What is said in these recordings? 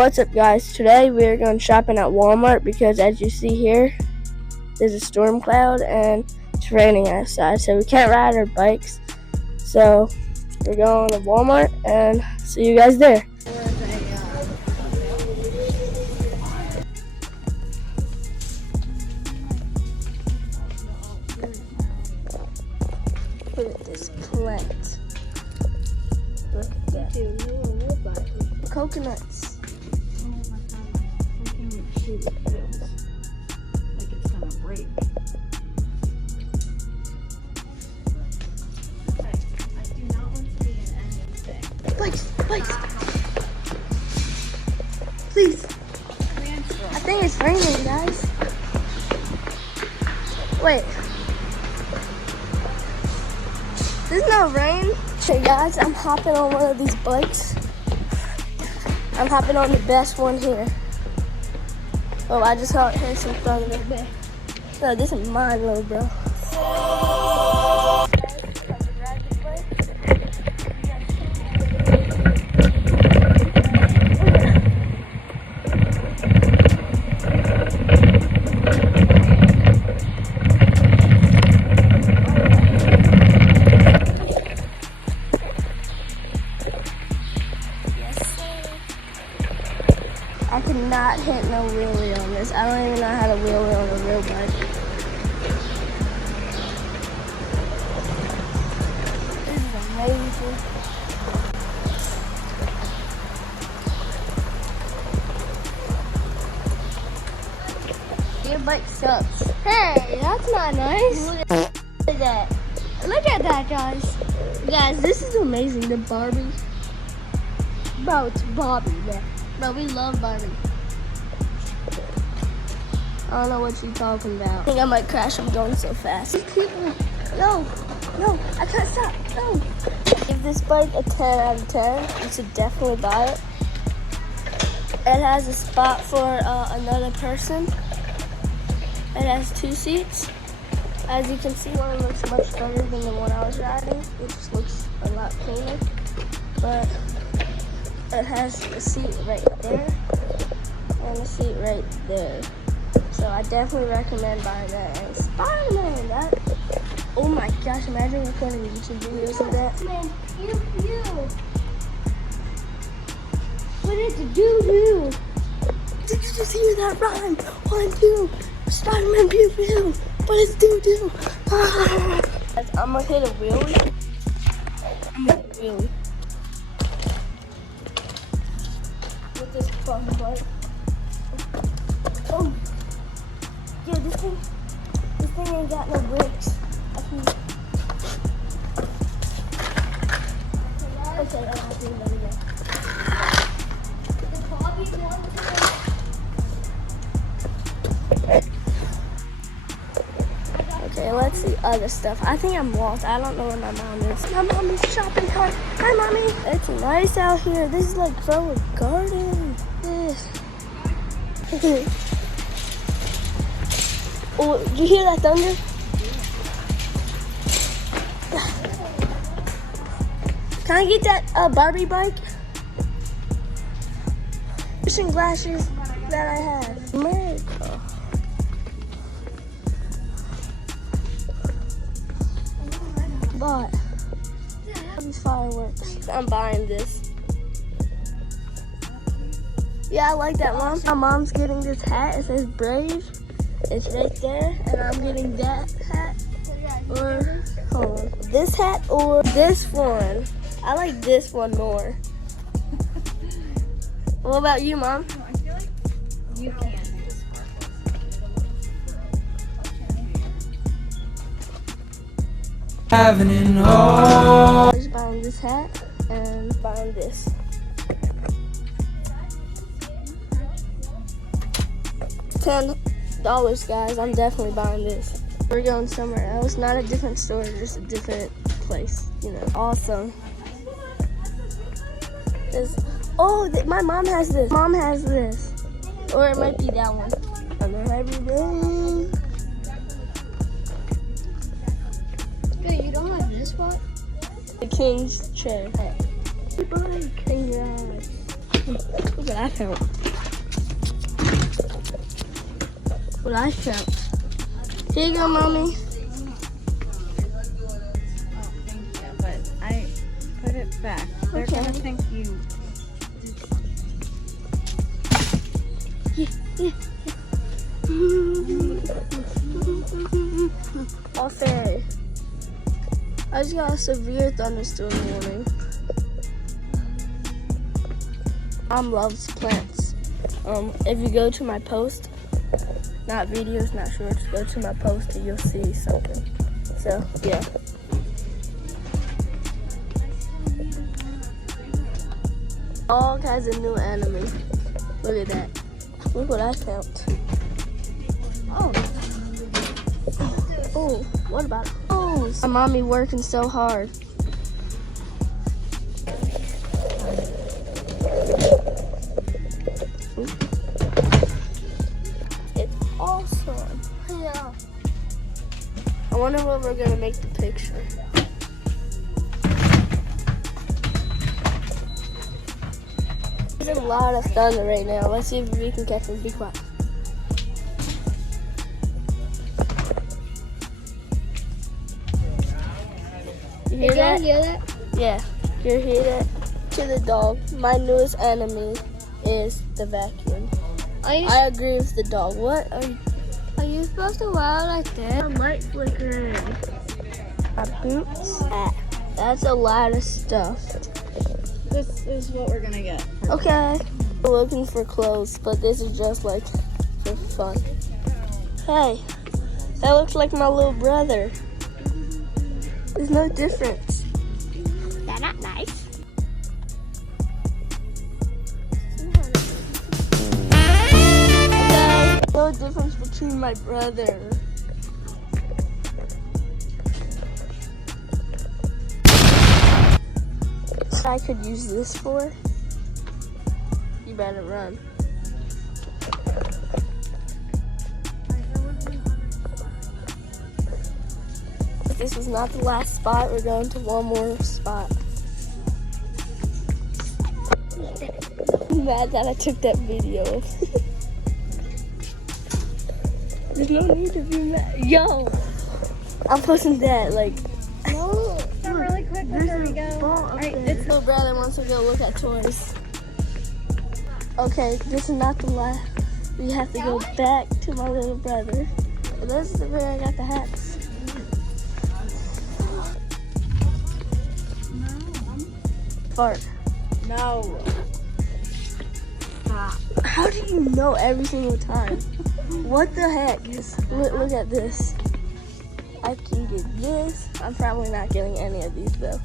What's up, guys? Today we are going shopping at Walmart because, as you see here, there's a storm cloud and it's raining outside, so we can't ride our bikes. So we're going to Walmart and see you guys there. Look at this plant. Look at that. Coconuts. Like it's gonna break. Okay, I do not want to be in anything. Bikes. Please. I think it's raining, guys. Wait. There's no rain. Okay, guys, I'm hopping on one of these bikes. I'm hopping on the best one here. Oh, I just heard some thunder right there. No, this is mine, little bro. I could not hit no wheelie on this. I don't even know how to wheelie on a real bike. This is amazing. Your bike sucks. Hey, that's not nice. Look at that. Look at that, guys. Guys, this is amazing. The Barbie. Bro, it's Bobby, man. Bro, we love Barbie. I don't know what you're talking about. I think I might crash. I'm going so fast. These people, no, I can't stop. No. Give this bike a 10 out of 10. You should definitely buy it. It has a spot for another person. It has 2 seats. As you can see, one looks much better than the one I was riding. It just looks a lot cleaner. But it has a seat right there and a seat right there. So I definitely recommend buying that. And Spider-Man, that. Oh my gosh, imagine recording YouTube videos of that. Man, pew pew. What did the do? Did you just hear that rhyme? 1, 2. Spider-Man pew pew. What is do? I'm gonna hit a wheelie. With this fun bike. Oh, dude, this thing ain't got no brakes. Okay, I have to do another one. Okay, let's see other stuff. I think I'm lost. I don't know where my mom is. My mom is shopping cart. Hi, mommy. It's nice out here. This is like from a garden. Oh, you hear that thunder? Can I get that Barbie bike? Fishing glasses that I have. America. But these fireworks. I'm buying this. Yeah, I like that, Mom. My mom's getting this hat. It says Brave. It's right there, and I'm getting that hat. Or hold on, this hat or this one. I like this one more. What about you, Mom? I feel like you can do the sparkles. Having it all. I'm just buying this hat and buying this. $10, guys. I'm definitely buying this. We're going somewhere else, not a different store, just a different place. You know, awesome. My mom has this. Mom has this, or it might be that one. Under heavy rain. Good, you don't have this one? The king's chair. Congrats. Look what I found. What I found. Here you go, Mommy. Oh, thank you. But I put it back. They're Okay. gonna think you. Okay. I just got a severe thunderstorm warning. Mom loves plants. If you go to my post, not videos, not shorts, go to my post and you'll see something. So, yeah. All kinds of new anime. Look at that. Look what I found. Oh. Oh, what about it? Oh, my mommy working so hard. It's awesome. Yeah. I wonder what we're gonna make the picture. There's a lot of thunder right now. Let's see if we can catch it. Be quiet. You hear that? Hear that? Yeah. You hear that? To the dog. My newest enemy is the vacuum. I agree with the dog. What? Are you supposed to wear it like that? A light flickering. My boots. That's a lot of stuff. This is what we're gonna get. Okay. We're looking for clothes, but this is just like for fun. Hey, that looks like my little brother. There's no difference. That's not nice. Okay. No difference between my brother. I could use this for. You better run. If this was not the last spot, we're going to one more spot. I'm mad that I took that video. There's no need to be mad. Yo! I'm posting that, like. No. So really quick before we go. Alright, it's little brother wants to go look at toys. Okay, this is not the last. We have to go back to my little brother. And this is where I got the hats. Fart. No. How do you know every single time? What the heck? Look at this. I can get this. I'm probably not getting any of these though.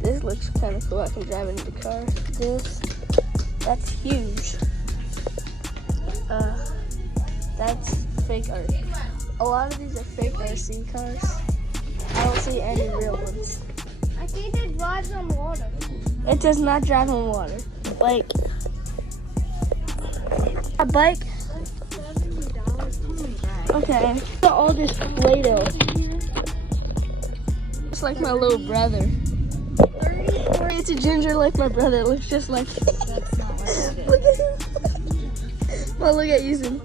This looks kind of cool. I can drive it in the car. This, that's huge. That's fake art. A lot of these are fake RC cars. I don't see any real ones. I think it drives on water. It does not drive on water. Like a bike. Okay. Look at all this Play-Doh. Just like my little brother. It's a ginger like my brother. It looks just like. That's not what it is. Look at him. Well, look at Ethan.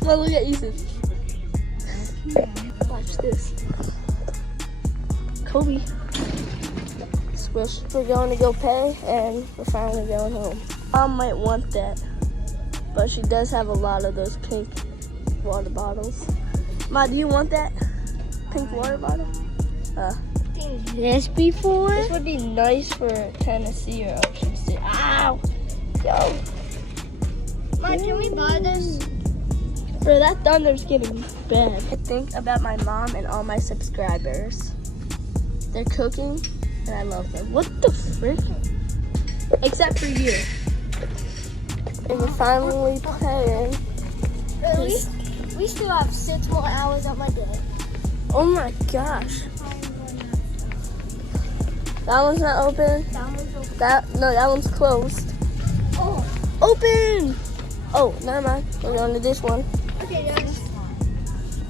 Well, look at Ethan. Watch this. Kobe. Swish. We're going to go pay, and we're finally going home. Mom might want that, but she does have a lot of those pink water bottles. Ma, do you want that pink water bottle? This before? This would be nice for Tennessee or Ocean City. Ow! Yo! Ma, can we buy this? Bro, that thunder's getting bad. I think about my mom and all my subscribers. They're cooking, and I love them. What the frick? Except for you. And we're finally playing. We still have 6 more hours of my day. Oh my gosh. That one's not open. That one's closed. Oh, Open! Oh, never mind. We're going to this one. okay, guys.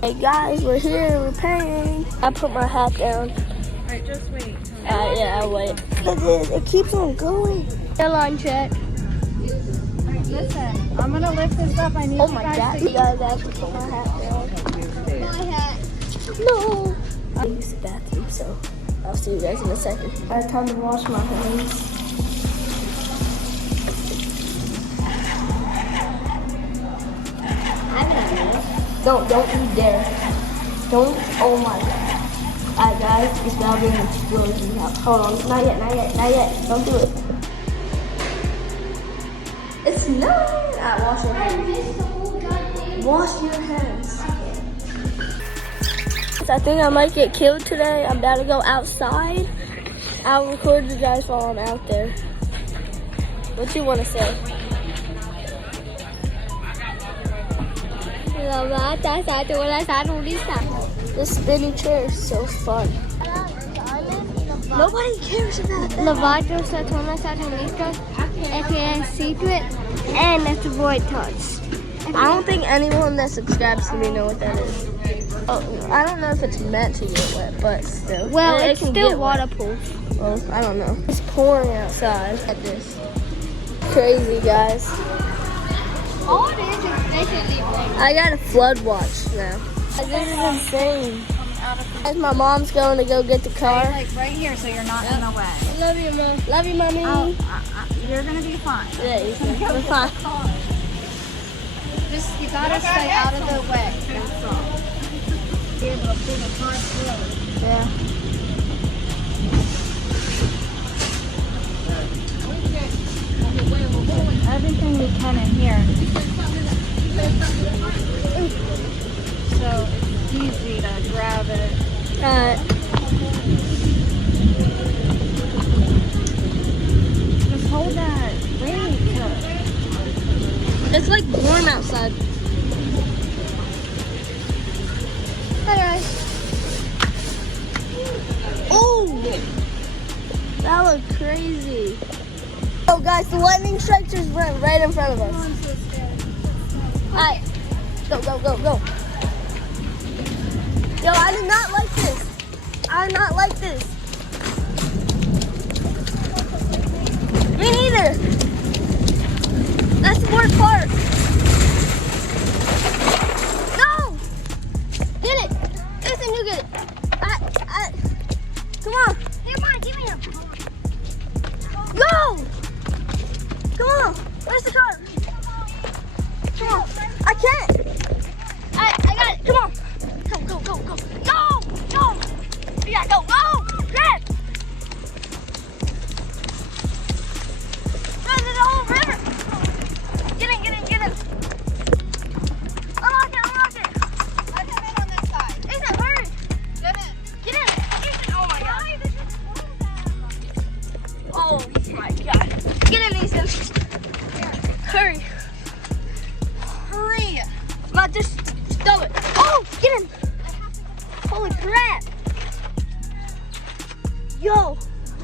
Hey guys, we're here. We're paying. I put my hat down. Alright, just wait. Yeah, I'll wait. Look at this. It keeps on going. Airline check. Listen, I'm gonna lift this up. I need Oh you my guys god. to You guys actually put my hat down. My hat. No. I use the bathroom, so I'll see you guys in a second. I have time to wash my hands. Don't you dare. Don't, oh my god. Alright guys, it's now being an explosion. Hold on, not yet. Don't do it. It's not. Alright, wash your hands. Wash your hands. I think I might get killed today. I'm about to go outside. I'll record you guys while I'm out there. What you want to say? This spinning chair is so fun. Nobody cares about that. Lavato Satona Satanista, aka Secret, and that's Void Touch. I don't think anyone that subscribes to me know what that is. Oh, I don't know if it's meant to get wet, but still. Well, It it's can still get wet. waterproof. Well, I don't know. It's pouring outside at this. Crazy, guys. All it is basically rain. I got a flood watch now. This is insane. As my mom's going to go get the car. like right here, so you're not in the way. I love you, Mom. Love you, Mommy. You're gonna be fine. Yeah, you're fine. Just you gotta stay out of the way. That's all. Be able to pull the car through. Yeah. Everything we can in here. So it's easy to grab it. Just hold that raincoat. It's like warm outside. Hi guys. Oh! That looked crazy. Oh, guys, the lightning strike just went right in front of us. Alright. Go. Yo, I did not like this. I did not like this. Me neither. That's the worst part. No! Get it. Listen, you get it. Come on. Here, Mom, give me him. Go! Come on. Where's the car? Come on. I can't. I got it. Come on. Go. Go. Yeah, go. Grab. Run to the whole river. Get in. Unlock it. Let him in on this side. Ethan, hurry. Get in. Get in. Ethan, oh my god. Oh my god. Get in, Ethan. Hurry. Not just throw it. Oh, get in. Holy crap. Yo,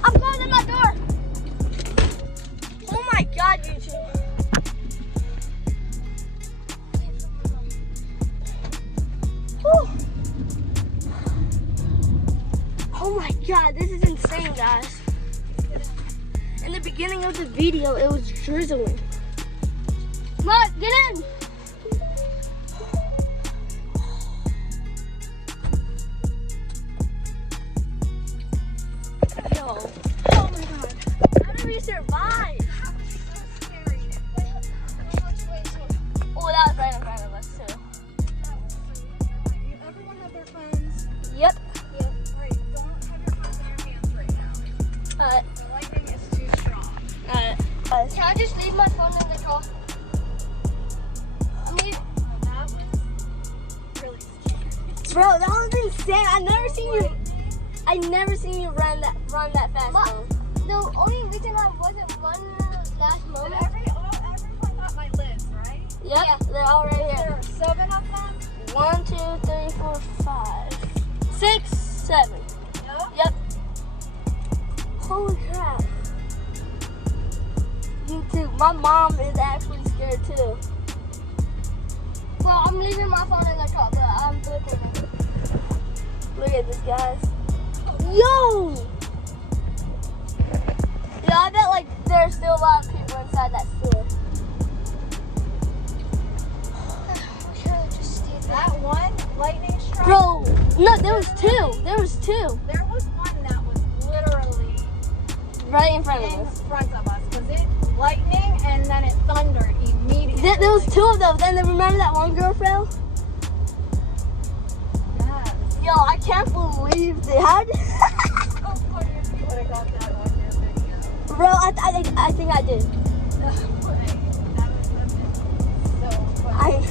I'm going in my door. Oh my god, YouTube. Whew. Oh my god, this is insane, guys. In the beginning of the video, it was drizzling. Look, get in. Yo. Oh my god. How did we survive? Oh, that was right in front of us, too. Everyone have their phones. Yep. Great. Don't have your phones in your hands right now. Alright. The lightning is too strong. Alright. Can I just leave my phone in the car? That was really scary. Bro, that was insane. I never seen you run that fast. Ma- bro. The only reason I wasn't running last And moment. everyone got my list, right? Yep, Yeah. they're all right There here. are 7 of them. 1, 2, 3, 4, 5, 6, 7. Yep. Yep. Holy crap. You too. My mom is actually scared too. Well, I'm leaving my phone in the car, but I'm looking. Look at this, guys. Yo! Yeah, I bet like there's still a lot of people inside that store. That one lightning strike. Bro, no, there was two. There was two. There was one that was literally Right in front of in us. front of us because it lightning and then it thundered immediately. There was two of those. And then remember that one girl fell? Yes. Yo, I can't believe that. Of course you would have got that on your video. Bro, I think I did. No way. That was so funny.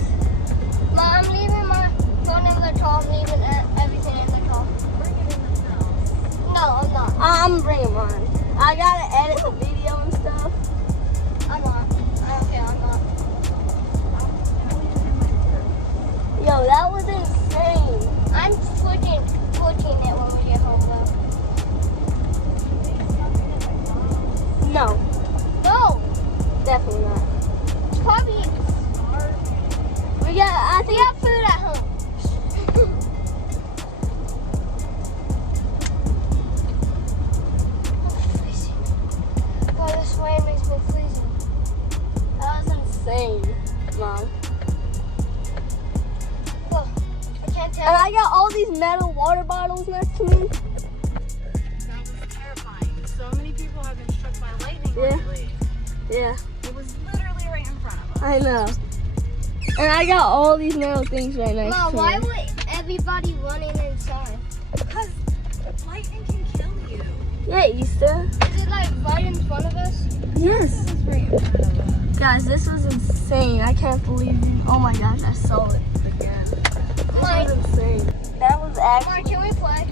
Mom, I'm leaving my phone in the car. I'm leaving everything in the car. Bring it in the house. No, I'm not. I'm bringing mine. I gotta edit the video and stuff. I'm not. Okay, I'm not. Yo, that was insane. I'm switching it when we get home, though. No, No, definitely not. it's probably I we think have food at home. Oh, this rain makes me freezing. that was insane, Mom. Oh, I can't And tell. I got all these metal water bottles next to me. That was terrifying. So many people have been struck by lightning Yeah. lately. Yeah, It was literally right in front of us. I know. And I got all these metal things right next Mom, to why me. would everybody running inside? Because lightning can kill you. Yeah, Easter. Is it like right in front of us? Yes. It was right in front of us. Guys, this was insane. I can't believe it. Oh my gosh, I saw it again. This Mike, was insane. That was Mike, actually. can we play?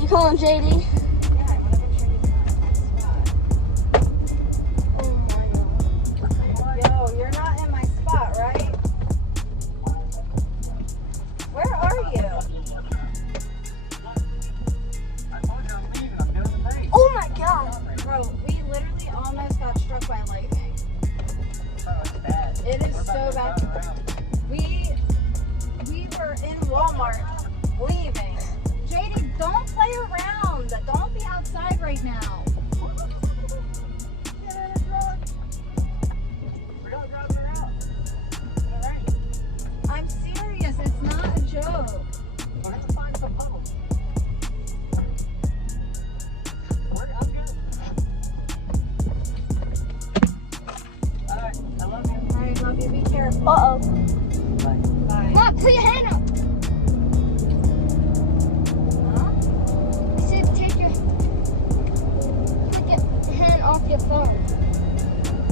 You calling JD? Yeah, I want to make sure he's not in my spot. Oh my god. Yo, you're not in my spot, right? Where are you? Oh my god. Bro, we literally almost got struck by lightning. It is so bad. We were in Walmart leaving. JD, don't play around. Don't be outside right now. I'm serious. It's not a joke. Alright, love you. Be careful. Uh-oh. Bye. Mom, put your hand up. Huh? I said take your hand off your phone.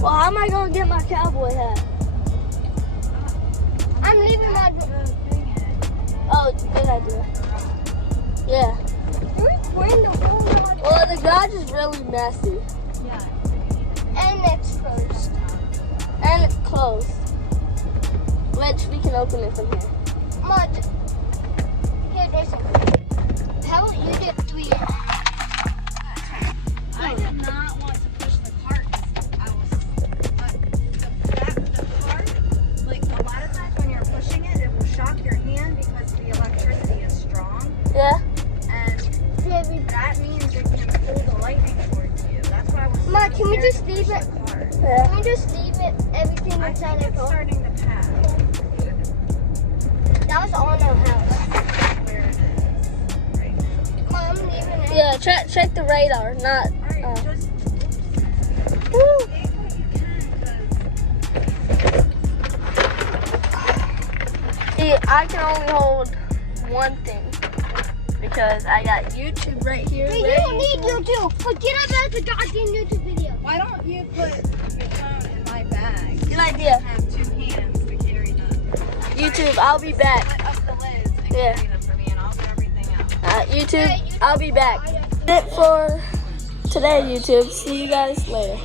Well, how am I going to get my cowboy hat? I'm leaving my. Oh, good idea. Yeah. You're recording the whole lot. Well, the garage is really messy. Yeah. And it's closed. And it's closed. Which we can open it from here. Mom, here, Jason. How about you do 3 years? I did not want to push the cart because I was, the cart, like a lot of times when you're pushing it, it will shock your hand because the electricity is strong, Yeah? and that means it can pull the lightning towards you. That's why I was so Mom, can we scared just to leave push it? the cart. Yeah. Can we just leave it, everything I inside think the it's car? starting to pass That was on our house. where it is right now. Mom, I'm leaving it. Yeah, check the radar, not. Alright, just Woo. take what you can because See, I can only hold one thing because I got YouTube right here. Hey, you don't need YouTube. Forget about the goddamn YouTube video. why don't you put your phone in my bag? Good idea. Have 2 hands to carry them. YouTube, I'll be back. Split up the lids and Yeah. carry them for me, and I'll do everything else. YouTube, I'll be back. That's it for today, YouTube. See you guys later.